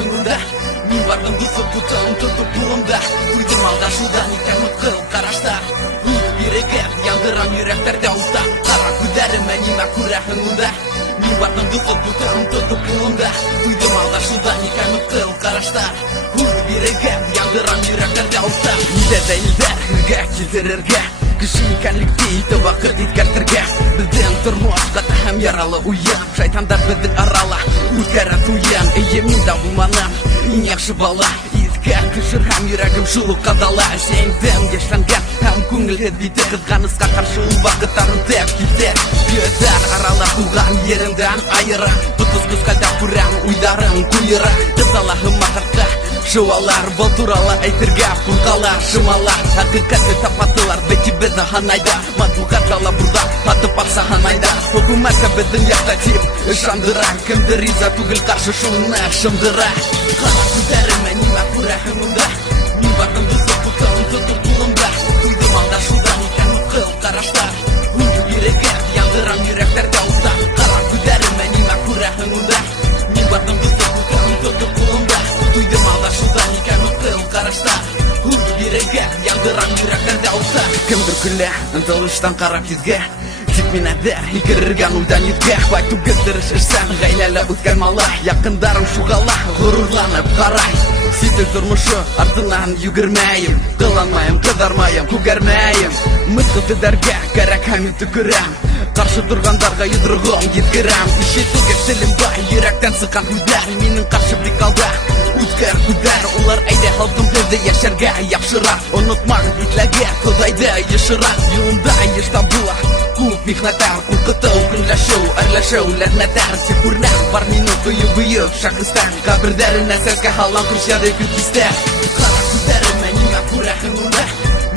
күрәхеңдә. Мин бардым дусып бутын тотып кулымда. Уйдым алдашуда никән мыткыл карашта. Йөрәгем яндырам йөрәктәрдә улта. Кара күзләремә нимә күрәхеңдә. Мин бардым дусып бутын тотып кулымда. Уйдым алдашуда никән мыткыл карашта. Йөрәгем яндырам йөрәктәрдә улта. Нидә дәлилдә хиргә килтерергә. Кеше икәнлекте ите вакыт иткәртергә. Бездән тормыш каты һәм яралы уен. Шайтандар безнең арала үткәрә туен. Әйе мин дә булманам иң яхшы бала. Искә төшер һәм йөрәгем шул ук кадала. Сәйдәм яшьләнгән һәм күңелһез бите кызганычка каршы ул вакытларын тәп китә. Йөзәр арала туган еремдән аера. Тутыз кыскалда күрәм уйдарым куера. Кызалаһым макартка шуалар был туралы әйтергә куркалар шымалар. Хакыйкатьне тапатылар бәти безне һанайда. Матбугат кала бурда атып акса һанайда. Хөкүмәт безнең якта дип ышандыра. Кемдер риза түгел каршы шуны шымдыра. Кара күзләремә нимә күрәһеңдә. Мин бардым дусып бутын тотып кулымда. Уйдым алдашуда никән мыткыл карашта. Йөрәгем яндырам йөрәктәрдә улта. Кара күзләремә нимә күрәһеңдә. Мин бардым дусып бутын тотып кулымда. Уйдым алдашуда никән мыткыл карашта. Йөрәгем яндырам йөрәктәрдә улта. Кемдер көлә ынтылыштан карап йөзгә. Тик мин әдә икергән уйдан йөзгә. Вай түгел дөрес эшсән гаиләле үткән мала. Якындарым шугала горурланып карай. Сител тормышы артыннан йөгермәйем. Кыланмайым, кызармайым, күгәрмәйем. Мыскыл төдәргә кәрәк һәм төкерәм. Каршы торгандарга йодрыгым йиткерәм. Ише түгел телем бай, йөрәктән сыккан күзләр. Минең каршы бик алда үткәр күзләр. Улар әйдә халкым бездә яшәргә яхшырак. Онытмагыз итләргә Худайда ешырак. Юлымда еш табыла күп михнәтәр. Куркыту, көнләшү, әрләшү, ләгънәтәр. Тик күрнәк бар минем кыю-быек шәхестән. Кабердәренә сәскә һалам күршәде күкистә. Кара күзләремә нимә күрәһеңдә.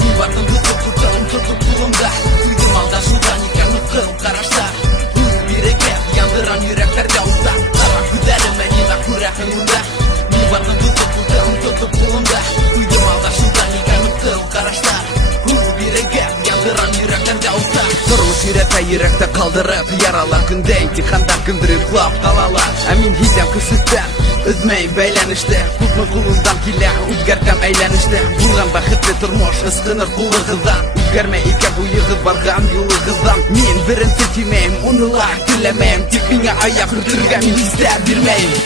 Мин бардым дусып бутын тотып кулымда. Уйдым алдашуда никән мыткыл карашта. Йөрәгем яндырам йөрәктәрдә улта. Кара күзләремә нимә күрәһеңдә. Мин бардым дусып бутын тотып кулымда. Уйдым алдашуда никән мыткыл карашта. Йөрәгем яндырам йөрәктәрдә улта. Тормыш йөрәтә йөрәктә калдырып яралар. Көндә имтиханда кемдер йоклап калалар. Ә мин һизәм кешестән өзмәй бәйләнештә. Күпме кулымдан килә үзгәртәм әйләнештә. Булган бәхетле тормыш ыскыныр кулыгыздан. Үзгәрмәй икән буегыз барган юлыгыздан. Мин беренче тимәйм, уныла теләмәйм. Тик миңа аяк һөртергә мин истә бирмәйм.